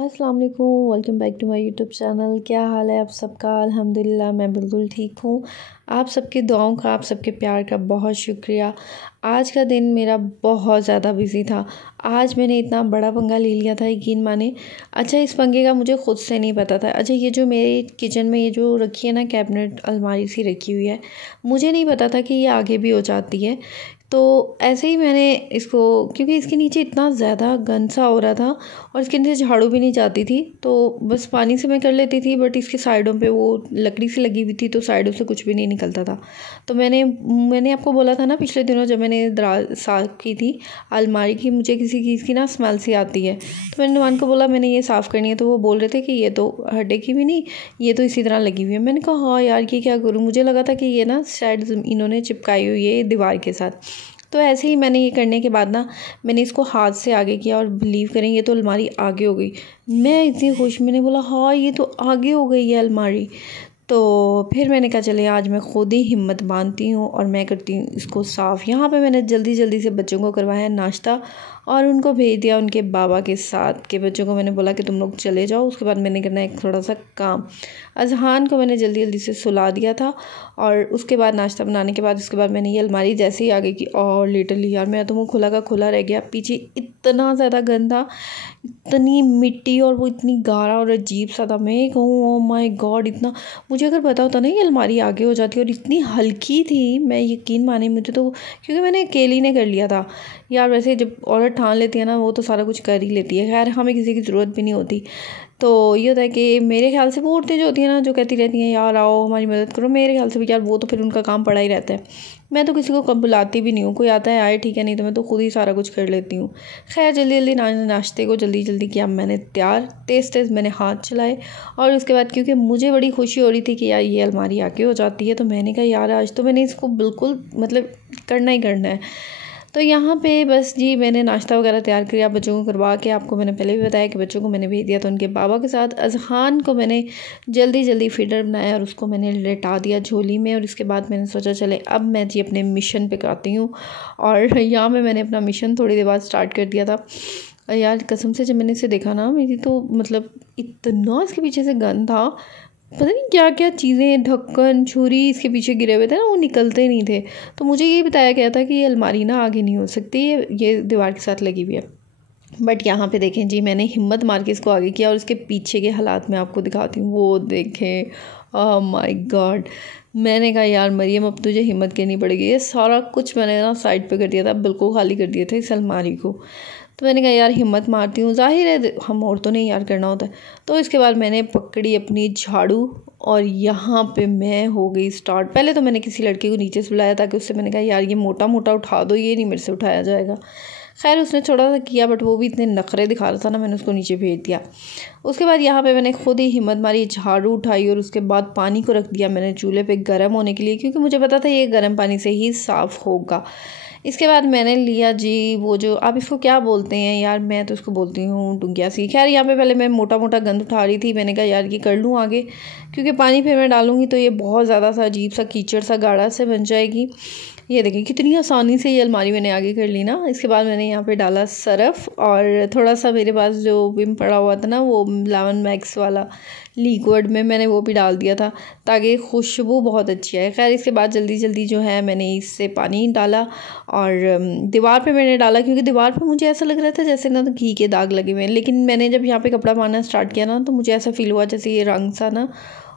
अस्सलाम वालेकुम, welcome back to my YouTube channel. क्या हाल है आप सबका? अल्हम्दुलिल्लाह मैं बिल्कुल ठीक हूँ। आप सबकी दुआओं का, आप सबके प्यार का बहुत शुक्रिया। आज का दिन मेरा बहुत ज़्यादा बिजी था। आज मैंने इतना बड़ा पंगा ले लिया था, यकीन माने। अच्छा, इस पंगे का मुझे ख़ुद से नहीं पता था। अच्छा, ये जो मेरे किचन में ये जो रखी है ना, कैबिनेट अलमारी सी रखी हुई है, मुझे नहीं पता था कि ये आगे भी हो जाती है। तो ऐसे ही मैंने इसको, क्योंकि इसके नीचे इतना ज़्यादा गंद सा हो रहा था और इसके नीचे झाड़ू भी नहीं जाती थी, तो बस पानी से मैं कर लेती थी, बट इसके साइडों पे वो लकड़ी से लगी हुई थी तो साइडों से कुछ भी नहीं निकलता था। तो मैंने आपको बोला था ना पिछले दिनों, जब मैंने दराज साफ़ की थी अलमारी की, मुझे किसी चीज़ की ना स्मेल सी आती है। तो मैंने नुमान को बोला मैंने ये साफ़ करनी है, तो वो बोल रहे थे कि ये तो हटेगी भी नहीं, ये तो इसी तरह लगी हुई है। मैंने कहा हाँ यार, ये क्या करूँ? मुझे लगा था कि ये ना शायद इन्होंने चिपकाई हुई है दीवार के साथ। तो ऐसे ही मैंने ये करने के बाद ना, मैंने इसको हाथ से आगे किया और बिलीव करें, ये तो अलमारी आगे हो गई। मैं इतनी खुश, मैंने बोला हाँ ये तो आगे हो गई है अलमारी। तो फिर मैंने कहा चले आज मैं ख़ुद ही हिम्मत बांधती हूँ और मैं करती हूँ इसको साफ़। यहाँ पे मैंने जल्दी जल्दी से बच्चों को करवाया नाश्ता और उनको भेज दिया उनके बाबा के साथ, के बच्चों को मैंने बोला कि तुम लोग चले जाओ, उसके बाद मैंने करना है एक थोड़ा सा काम। अजहान को मैंने जल्दी जल्दी से सुला दिया था और उसके बाद नाश्ता बनाने के बाद उसके बाद मैंने ये अलमारी जैसे ही आगे की, और लिटरली यार मेरा तो मुँह खुला का खुला रह गया। पीछे इतना ज़्यादा गंद था, इतनी मिट्टी, और वो इतनी गाढ़ा और अजीब सा था। मैं कहूँ ओ माय गॉड, इतना मुझे अगर पता होता ना ये अलमारी आगे हो जाती, और इतनी हल्की थी, मैं यकीन माने मुझे तो, क्योंकि मैंने अकेली ने कर लिया था यार। वैसे जब औरत ठान लेती है ना, वो तो सारा कुछ कर ही लेती है। खैर हमें किसी की ज़रूरत भी नहीं होती। तो ये होता है कि मेरे ख्याल से वो औरतें जो होती हैं ना, जो कहती रहती हैं यार आओ हमारी मदद करो, मेरे ख्याल से भी यार वो तो फिर उनका काम पड़ा ही रहता है। मैं तो किसी को कब बुलाती भी नहीं हूँ, कोई आता है आए ठीक है, नहीं तो मैं तो खुद ही सारा कुछ कर लेती हूँ। खैर जल्दी जल्दी नाश्ते को जल्दी जल्दी किया मैंने तैयार, तेज़ तेज़ मैंने हाथ चलाए। और उसके बाद क्योंकि मुझे बड़ी खुशी हो रही थी कि यार ये अलमारी आके हो जाती है, तो मैंने कहा यार आज तो मैंने इसको बिल्कुल मतलब करना ही करना है। तो यहाँ पे बस जी मैंने नाश्ता वगैरह तैयार किया बच्चों को करवा के। आपको मैंने पहले भी बताया कि बच्चों को मैंने भेज दिया था उनके बाबा के साथ। अजहान को मैंने जल्दी जल्दी फीडर बनाया और उसको मैंने लेटा दिया झोली में। और इसके बाद मैंने सोचा चले अब मैं जी अपने मिशन पे आती हूँ। और यहाँ पे मैंने अपना मिशन थोड़ी देर बाद स्टार्ट कर दिया था। यार कसम से जब मैंने इसे देखा ना, मेरी तो मतलब इतना इसके पीछे से गंद था, पता नहीं क्या क्या चीज़ें, ढक्कन छुरी इसके पीछे गिरे हुए थे ना, वो निकलते नहीं थे। तो मुझे ये बताया गया था कि ये अलमारी ना आगे नहीं हो सकती, ये दीवार के साथ लगी हुई है। बट यहाँ पे देखें जी, मैंने हिम्मत मार के इसको आगे किया और इसके पीछे के हालात मैं आपको दिखाती हूँ। वो देखें, ओह माय गॉड। मैंने कहा यार मरियम अब तुझे हिम्मत करनी पड़ेगी। ये सारा कुछ मैंने ना साइड पे कर दिया था, बिल्कुल खाली कर दिया था इस अलमारी को। तो मैंने कहा यार हिम्मत मारती हूँ, ज़ाहिर है हम औरतों ने यार करना होता है। तो इसके बाद मैंने पकड़ी अपनी झाड़ू और यहाँ पे मैं हो गई स्टार्ट। पहले तो मैंने किसी लड़के को नीचे से बुलाया, ताकि उससे मैंने कहा यार ये मोटा मोटा उठा दो, ये नहीं मेरे से उठाया जाएगा। खैर उसने थोड़ा सा किया, बट वो भी इतने नखरे दिखा रहा था ना, मैंने उसको नीचे भेज दिया। उसके बाद यहाँ पे मैंने खुद ही हिम्मत मारी, झाड़ू उठाई और उसके बाद पानी को रख दिया मैंने चूल्हे पे गर्म होने के लिए, क्योंकि मुझे पता था ये गर्म पानी से ही साफ़ होगा। इसके बाद मैंने लिया जी वो जो, आप इसको क्या बोलते हैं यार, मैं तो इसको बोलती हूँ टुंगिया सी। खैर यहाँ पे पहले मैं मोटा मोटा गंद उठा रही थी। मैंने कहा यार ये कर लूँ आगे, क्योंकि पानी फिर मैं डालूँगी तो ये बहुत ज़्यादा सा अजीब सा कीचड़ सा गाढ़ा से बन जाएगी। ये देखिए कितनी आसानी से ये अलमारी मैंने आगे कर ली ना। इसके बाद मैंने यहाँ पे डाला सरफ़ और थोड़ा सा मेरे पास जो विम पड़ा हुआ था ना, वो लावन मैक्स वाला लिक्विड में, मैंने वो भी डाल दिया था ताकि खुशबू बहुत अच्छी आए। खैर इसके बाद जल्दी जल्दी जो है मैंने इससे पानी डाला और दीवार पे मैंने डाला, क्योंकि दीवार पे मुझे ऐसा लग रहा था जैसे ना तो घी के दाग लगे हुए हैं। लेकिन मैंने जब यहाँ पे कपड़ा मारना स्टार्ट किया ना, तो मुझे ऐसा फील हुआ जैसे ये रंग सा ना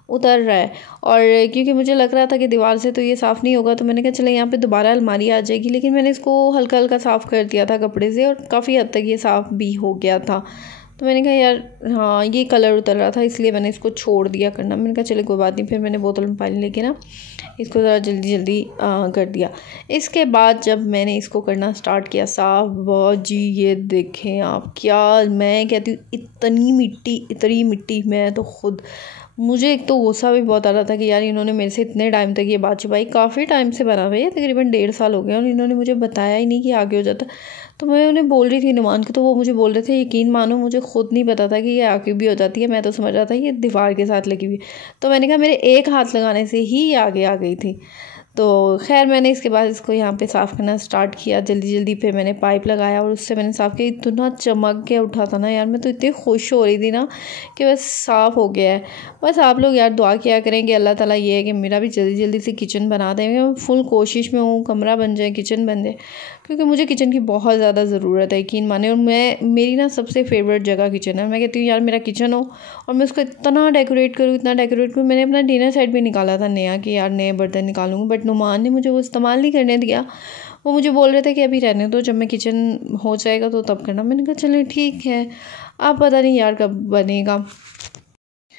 उतर रहा है। और क्योंकि मुझे लग रहा था कि दीवार से तो ये साफ़ नहीं होगा, तो मैंने कहा चले यहाँ पे दोबारा अलमारी आ जाएगी। लेकिन मैंने इसको हल्का हल्का साफ़ कर दिया था कपड़े से और काफ़ी हद तक ये साफ़ भी हो गया था। तो मैंने कहा यार हाँ ये कलर उतर रहा था, इसलिए मैंने इसको छोड़ दिया करना। मैंने कहा चले कोई बात नहीं। फिर मैंने बोतल में पानी लेके ना इसको ज़रा जल्दी जल्दी कर दिया। इसके बाद जब मैंने इसको करना स्टार्ट किया साफ़, बहुत जी ये देखें आप, क्या मैं कहती हूँ इतनी मिट्टी। मैं तो खुद, मुझे एक तो गुस्सा भी बहुत आ रहा था कि यार इन्होंने मेरे से इतने टाइम तक ये बात छुपाई। काफ़ी टाइम से बना हुआ है, तकरीबन 1.5 साल हो गए, और इन्होंने मुझे बताया ही नहीं कि आगे हो जाता। तो मैं उन्हें बोल रही थी नुमान को, तो वो मुझे बोल रहे थे यकीन मानो मुझे खुद नहीं पता था कि ये आगे भी हो जाती है। मैं तो समझ रहा था ये दीवार के साथ लगी हुई। तो मैंने कहा मेरे एक हाथ लगाने से ही ये आगे आ गई थी। तो खैर मैंने इसके बाद इसको यहाँ पे साफ़ करना स्टार्ट किया जल्दी जल्दी। फिर मैंने पाइप लगाया और उससे मैंने साफ़ किया। इतना चमक के उठा था ना यार, मैं तो इतनी खुश हो रही थी ना कि बस साफ़ हो गया है। बस आप लोग यार दुआ किया करें कि अल्लाह ताला ये है कि मेरा भी जल्दी जल्दी से किचन बना दें। मैं फुल कोशिश में हूँ कमरा बन जाए, किचन बन जाए, क्योंकि मुझे किचन की बहुत ज़्यादा ज़रूरत है, यकीन माने। और मेरी ना सबसे फेवरेट जगह किचन है। मैं कहती हूँ यार मेरा किचन हो और मैं उसको इतना डेकोरेट करूँ, इतना डेकोरेट करूँ। मैंने अपना डिनर सेट भी निकाला था नया कि यार नए बर्तन निकालूंगी, बट नुमान ने मुझे वो इस्तेमाल नहीं करने दिया। वो मुझे बोल रहे थे कि अभी रहने दो, जब मैं किचन हो जाएगा तो तब करना। मैंने कहा चलें ठीक है, आप पता नहीं यार कब बनेगा।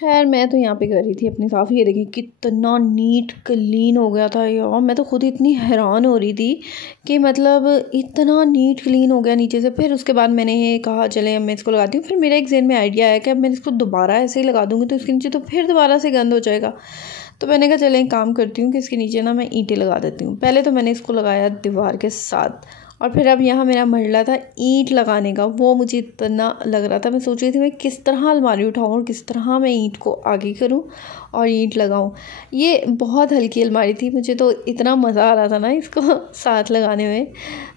खैर मैं तो यहाँ पे कर रही थी अपनी साफ़। ये देखिए कितना नीट क्लीन हो गया था यार, मैं तो खुद इतनी हैरान हो रही थी कि मतलब इतना नीट क्लीन हो गया नीचे से। फिर उसके बाद मैंने ये कहा चले अब मैं इसको लगाती हूँ। फिर मेरा एक ज़हन में आइडिया आया कि अब मैं इसको दोबारा ऐसे ही लगा दूँगी तो इसके नीचे तो फिर दोबारा से गंद हो जाएगा। तो मैंने कहा चले एक काम करती हूँ कि इसके नीचे ना मैं ईंटें लगा देती हूँ। पहले तो मैंने इसको लगाया दीवार के साथ, और फिर अब यहाँ मेरा मरला था ईंट लगाने का। वो मुझे इतना लग रहा था, मैं सोच रही थी मैं किस तरह अलमारी उठाऊँ और किस तरह मैं ईंट को आगे करूँ और ईंट लगाऊँ। ये बहुत हल्की अलमारी थी, मुझे तो इतना मज़ा आ रहा था ना इसको साथ लगाने में।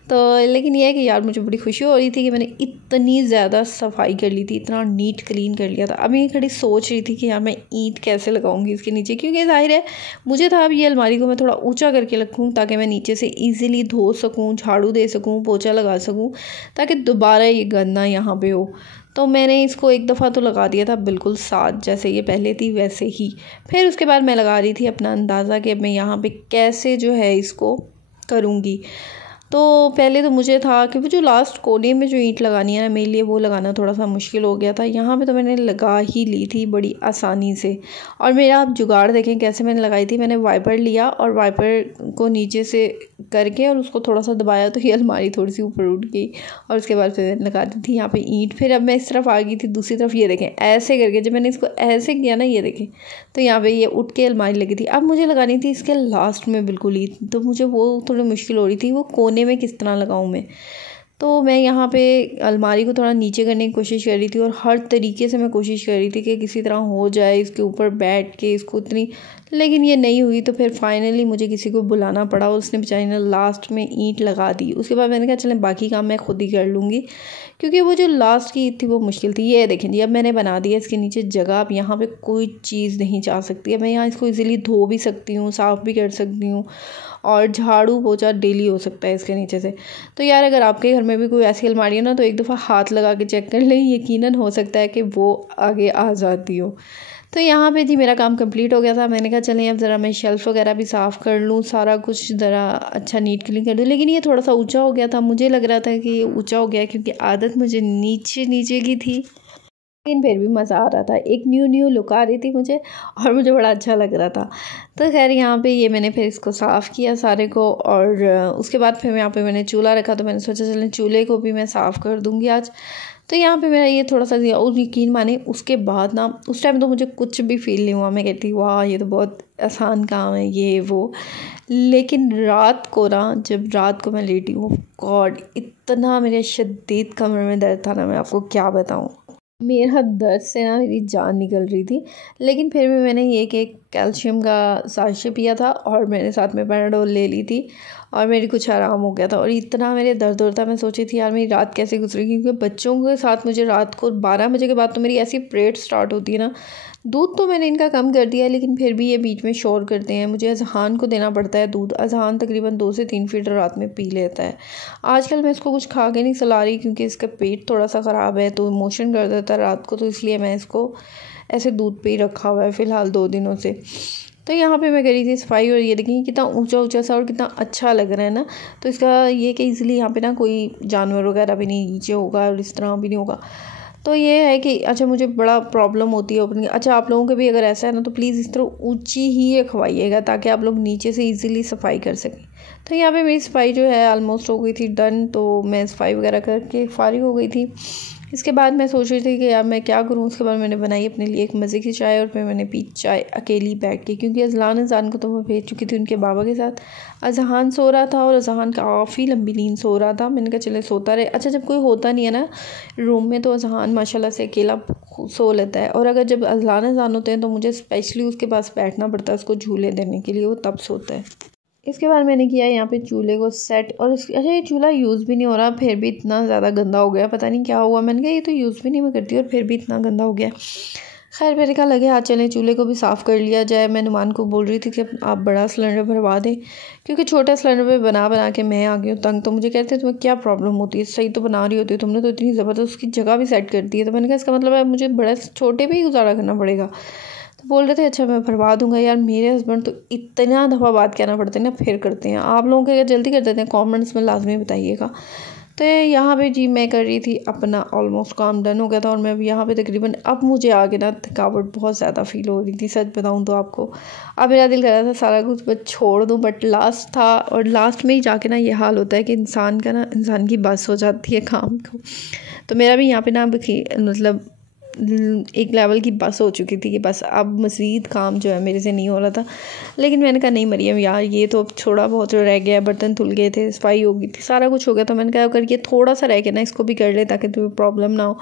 तो लेकिन यह है कि यार मुझे बड़ी खुशी हो रही थी कि मैंने इतनी ज़्यादा सफाई कर ली थी, इतना नीट क्लीन कर लिया था। अब मैं खड़ी सोच रही थी कि यार मैं ईंट कैसे लगाऊंगी इसके नीचे, क्योंकि जाहिर है मुझे था अब ये अलमारी को मैं थोड़ा ऊंचा करके रखूँ ताकि मैं नीचे से इजीली धो सकूँ, झाड़ू दे सकूँ, पोछा लगा सकूँ, ताकि दोबारा ये गंदा यहाँ पे हो। तो मैंने इसको एक दफ़ा तो लगा दिया था बिल्कुल साथ, जैसे ये पहले थी वैसे ही। फिर उसके बाद मैं लगा रही थी अपना अंदाज़ा कि अब मैं यहाँ पे कैसे जो है इसको करूँगी। तो पहले तो मुझे था कि वो जो लास्ट कोने में जो ईंट लगानी है ना, मेरे लिए वो लगाना थोड़ा सा मुश्किल हो गया था। यहाँ पे तो मैंने लगा ही ली थी बड़ी आसानी से। और मेरा आप जुगाड़ देखें कैसे मैंने लगाई थी। मैंने वाइपर लिया और वाइपर को नीचे से करके और उसको थोड़ा सा दबाया तो ये अलमारी थोड़ी सी ऊपर उठ गई, और उसके बाद फिर लगा दी थी यहाँ पे ईंट। फिर अब मैं इस तरफ आ गई थी दूसरी तरफ। ये देखें ऐसे करके जब मैंने इसको ऐसे किया ना, ये देखें तो यहाँ पे ये उठ के अलमारी लगी थी। अब मुझे लगानी थी इसके लास्ट में बिल्कुल ही, तो मुझे वो थोड़ी मुश्किल हो रही थी, वो कोने में किस तरह लगाऊँ मैं। तो मैं यहाँ पे अलमारी को थोड़ा नीचे करने की कोशिश कर रही थी और हर तरीके से मैं कोशिश कर रही थी कि किसी तरह हो जाए इसके ऊपर बैठ के इसको उतनी, लेकिन ये नहीं हुई। तो फिर फाइनली मुझे किसी को बुलाना पड़ा, उसने बेचारी ने लास्ट में ईंट लगा दी। उसके बाद मैंने कहा चलें बाकी काम मैं खुद ही कर लूँगी, क्योंकि वो जो लास्ट की ईंट थी वो मुश्किल थी। ये देखें जी अब मैंने बना दिया इसके नीचे जगह। अब यहाँ पे कोई चीज़ नहीं जा सकती है। मैं यहाँ इसको इजीली धो भी सकती हूँ, साफ़ भी कर सकती हूँ, और झाड़ू पोछा डेली हो सकता है इसके नीचे से। तो यार अगर आपके घर में भी कोई ऐसी अलमारी है ना, तो एक दफ़ा हाथ लगा के चेक कर लें, यकीनन हो सकता है कि वो आगे आ जाती हो। तो यहाँ पे जी मेरा काम कंप्लीट हो गया था। मैंने कहा चलें अब ज़रा मैं शेल्फ़ वगैरह भी साफ़ कर लूँ, सारा कुछ ज़रा अच्छा नीट क्लीन कर दूँ। लेकिन ये थोड़ा सा ऊंचा हो गया था, मुझे लग रहा था कि ये ऊंचा हो गया क्योंकि आदत मुझे नीचे नीचे की थी, लेकिन फिर भी मज़ा आ रहा था। एक न्यू लुक आ रही थी मुझे और मुझे बड़ा अच्छा लग रहा था। तो खैर यहाँ पे ये मैंने फिर इसको साफ़ किया सारे को, और उसके बाद फिर यहाँ पे मैंने चूल्हा रखा। तो मैंने सोचा चलें चूल्हे को भी मैं साफ़ कर दूँगी आज। तो यहाँ पे मेरा ये थोड़ा सा दिया, और यकीन माने उसके बाद ना उस टाइम तो मुझे कुछ भी फील नहीं हुआ। मैं कहती वाह ये तो बहुत आसान काम है ये वो। लेकिन रात को ना, जब रात को मैं लेटी हूँ, गॉड इतना मेरे शदीद कमर में दर्द था ना, मैं आपको क्या बताऊँ। मेरा दर्द से ना मेरी जान निकल रही थी। लेकिन फिर भी मैंने ये कि कैल्शियम का साशे पिया था और मैंने साथ में पैराडोल ले ली थी और मेरी कुछ आराम हो गया था। और इतना मेरे दर्द हो रहा था, मैं सोची थी यार मेरी रात कैसे गुजरेगी, क्योंकि बच्चों के साथ मुझे रात को 12 बजे के बाद तो मेरी ऐसी परेड स्टार्ट होती है ना। दूध तो मैंने इनका कम कर दिया है, लेकिन फिर भी ये बीच में शोर करते हैं। मुझे अजहान को देना पड़ता है दूध। अजहान तकरीबन 2 से 3 लीटर रात में पी लेता है। आजकल मैं इसको कुछ खा के नहीं सला रही, क्योंकि इसका पेट थोड़ा सा ख़राब है तो मोशन कर देता है रात को, तो इसलिए मैं इसको ऐसे दूध पे ही रखा हुआ है फ़िलहाल 2 दिनों से। तो यहाँ पे मैं करी थी सफाई, और ये देखिए कितना ऊंचा ऊंचा सा और कितना अच्छा लग रहा है ना। तो इसका ये कि इजीली यहाँ पे ना कोई जानवर वगैरह भी नहीं नीचे होगा और इस तरह भी नहीं होगा। तो ये है कि अच्छा मुझे बड़ा प्रॉब्लम होती है ओपनिंग। अच्छा आप लोगों के भी अगर ऐसा है ना, तो प्लीज़ इस तरह ऊंची ही रखवाइएगा ताकि आप लोग नीचे से इजीली सफाई कर सकें। तो यहाँ पे मेरी सफाई जो है ऑलमोस्ट हो गई थी डन। तो मैं सफाई वगैरह करके फारिग हो गई थी। इसके बाद मैं सोच रही थी कि यार मैं क्या करूँ। उसके बाद मैंने बनाई अपने लिए एक मज़े की चाय, और फिर मैंने पी चाय अकेली बैठ के, क्योंकि अज़लान को तो मैं भेज चुकी थी उनके बाबा के साथ। अजहान सो रहा था और अजहान काफ़ी लंबी नींद सो रहा था। मैंने कहा चले सोता रहे। अच्छा जब कोई होता नहीं है ना रूम में, तो अजहान माशाल्लाह से अकेला सो लेता है, और अगर जब अज़लान होते हैं तो मुझे स्पेशली उसके पास बैठना पड़ता है उसको झूले देने के लिए, वो तब सोता है। इसके बाद मैंने किया यहाँ पे चूल्हे को सेट, और अच्छा ये चूल्हा यूज़ भी नहीं हो रहा, फिर भी इतना ज़्यादा गंदा हो गया, पता नहीं क्या हुआ। मैंने कहा ये तो यूज़ भी नहीं मैं करती और फिर भी इतना गंदा हो गया। खैर मेरे कहा लगे आज चलें चूल्हे को भी साफ़ कर लिया जाए। मैं नुमान को बोल रही थी कि आप बड़ा सिलेंडर भरवा दें, क्योंकि छोटा सिलेंडर पे बना के मैं आ गई हूँ तंग। तो मुझे कहते हैं तुम्हें क्या प्रॉब्लम होती है, सही तो बना रही होती है, तुमने तो इतनी ज़बरदस्त उसकी जगह भी सेट कर दी है। तो मैंने कहा इसका मतलब है मुझे बड़ा छोटे पे ही गुजारा करना पड़ेगा। तो बोल रहे थे अच्छा मैं भरवा दूंगा। यार मेरे हस्बैंड तो इतना दफ़ा बात कहना पड़ता है ना, फिर करते हैं। आप लोगों के जल्दी कर देते हैं, कमेंट्स में लाजमी बताइएगा। तो यहाँ पे जी मैं कर रही थी अपना, ऑलमोस्ट काम डन हो गया था और मैं यहाँ पे तकरीबन, अब मुझे आगे ना थकावट बहुत ज़्यादा फील हो रही थी, सच बताऊँ तो आपको। अब मेरा दिल कर रहा था सारा कुछ बस छोड़ दूँ, बट लास्ट था, और लास्ट में ही जाके ना ये हाल होता है कि इंसान की बस हो जाती है काम को। तो मेरा भी यहाँ पे ना मतलब एक लेवल की बस हो चुकी थी कि बस अब मज़ीद काम जो है मेरे से नहीं हो रहा था। लेकिन मैंने कहा नहीं मरियम यार ये तो अब थोड़ा बहुत रह गया, बर्तन धुल गए थे, सफाई हो गई थी, सारा कुछ हो गया। तो मैंने कहा अगर ये थोड़ा सा रह गया ना इसको भी कर ले ताकि तुम्हें प्रॉब्लम ना हो।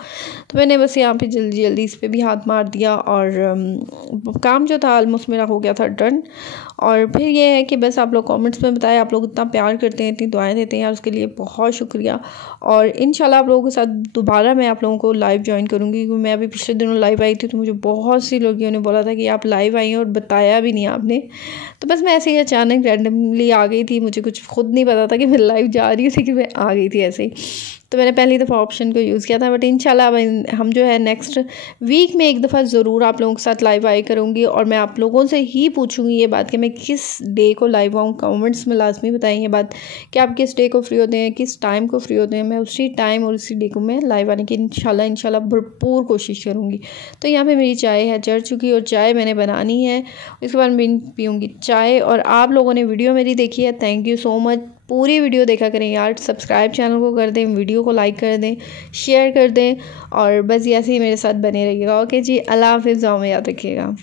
तो मैंने बस यहाँ पे जल्दी जल्दी इस पर भी हाथ मार दिया और काम जो था ऑलमोस्ट मेरा हो गया था डन। और फिर ये है कि बस आप लोग कमेंट्स में बताएं, आप लोग इतना प्यार करते हैं, इतनी दुआएं देते हैं यार, उसके लिए बहुत शुक्रिया। और इंशाल्लाह आप लोगों के साथ दोबारा मैं आप लोगों को लाइव ज्वाइन करूँगी, क्योंकि मैं अभी पिछले दिनों लाइव आई थी तो मुझे बहुत सी लोगों ने बोला था कि आप लाइव आई हैं और बताया भी नहीं आपने। तो बस मैं ऐसे ही अचानक रैंडमली आ गई थी, मुझे कुछ खुद नहीं पता था कि मैं लाइव जा रही थी, कि मैं आ गई थी ऐसे ही। तो मैंने पहली दफ़ा ऑप्शन को यूज़ किया था, बट इंशाल्लाह हम जो है नेक्स्ट वीक में एक दफ़ा ज़रूर आप लोगों के साथ लाइव आई करूँगी। और मैं आप लोगों से ही पूछूँगी ये बात कि मैं किस डे को लाइव आऊँ। कमेंट्स में लाजमी बताएं ये बात कि आप किस डे को फ्री होते हैं, किस टाइम को फ्री होते हैं। मैं उसी टाइम और उसी डे को मैं लाइव आने की इंशाल्लाह भरपूर कोशिश करूँगी। तो यहाँ पर मेरी चाय है जड़ चुकी और चाय मैंने बनानी है, इसके बाद मैं पीऊँगी चाय। और आप लोगों ने वीडियो मेरी देखी है, थैंक यू सो मच। पूरी वीडियो देखा करें यार, सब्सक्राइब चैनल को कर दें, वीडियो को लाइक कर दें, शेयर कर दें, और बस ऐसे ही मेरे साथ बने रहिएगा। ओके जी, अल्लाह हाफिज़, दुआ में याद रखिएगा।